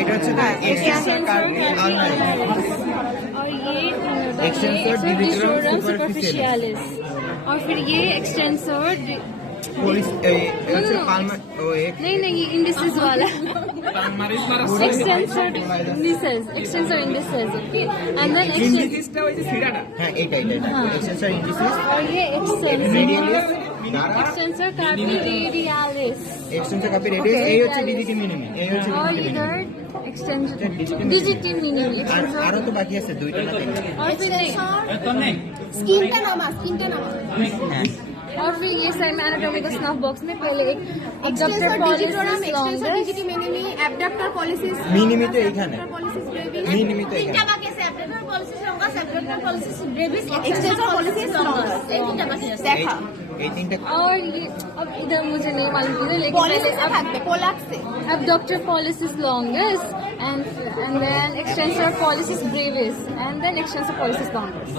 এটা হচ্ছে এক্সটেন্সর और ये एक्सटेंसर डिविट्रोरम सुपरफिशियालिस और फिर ये एक्सटेंसर नहीं इंडिसेस वाला एक्सटेंसर इंडिसेस एंड देन ইন্ডিসিসটা ওই যে সিরাটা হ্যাঁ এইটা এক্সটেন্সর ইন্ডিসিস और ये radialis extensor कार्पी radialis extensor কাপি radius এই হচ্ছে ডিজিটি মিনিমি এই হচ্ছে और इधर एक्सटेंसर डिजिटी मिनिमी আরো তো বাকি আছে দুইটা না তিনটা और फिर স্কিনটা নামা হ্যাঁ और फिर ये साइड में एनाटॉमिकल स्नफ बॉक्स में पहले एक extensor abductor digitorum pollicis extensor longest digiti minimi abductor pollicis minimi তো এইখানে পলিসিস ব্রেভিস মিনিমি তো তিনটা এইখানে বাকি আছে abductor pollicis longus abductor pollicis brevis extensor pollicis longus এই তিনটা বাকি আছে দেখা এই তিনটা और ये अब इधर मुझे नहीं मालूम इधर लेकिन पहले পলিসিস থাকবে কোলাপসে abductor pollicis longus and then extensor pollicis brevis and then extensor pollicis longus